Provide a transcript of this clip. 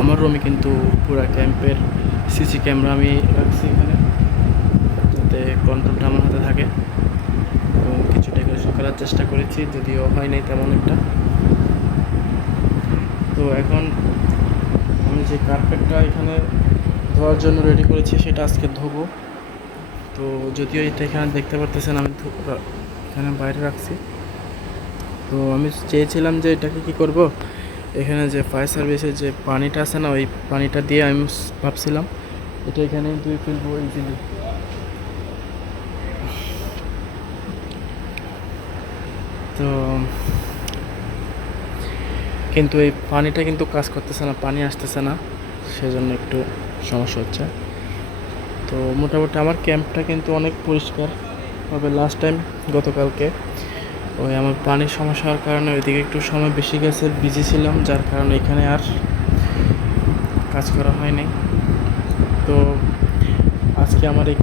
আমার রুমে কিন্তু পুরো ক্যাম্পের সিসি ক্যামেরা আমি রাখছি এখানে, যাতে কন্ট্রোলটা আমার হাতে থাকে। এবং কিছু ডেকোরেশন করার চেষ্টা করেছি, যদিও হয় নাই তেমন একটা। তো এখন আমি যে কার্পেটটা এখানে ধোয়ার জন্য রেডি করেছি সেটা আজকে ধোবো। তো যদিও এটা এখানে দেখতে পারতেছেন আমি এখানে বাইরে রাখছি। তো আমি চেয়েছিলাম যে এটাকে কি করব, এখানে যে ফায়ার সার্ভিসের যে পানিটা আছে না, ওই পানিটা দিয়ে আমি ভাবছিলাম এটা এখানে ধুয়ে ফেলবো ইজিলি। তো কিন্তু এই পানিটা কিন্তু কাজ করতেছে না, পানি আসতেছে না, সেজন্য একটু সমস্যা হচ্ছে। তো মোটামুটি আমার ক্যাম্পটা কিন্তু অনেক পরিষ্কার। তবে লাস্ট টাইম গতকালকে ওই আমার পানির সমস্যা হওয়ার কারণে ওইদিকে একটু সময় বেশি গেছে, বিজি ছিলাম, যার কারণে এখানে আর কাজ করা হয়নি। তো আজকে আমার এই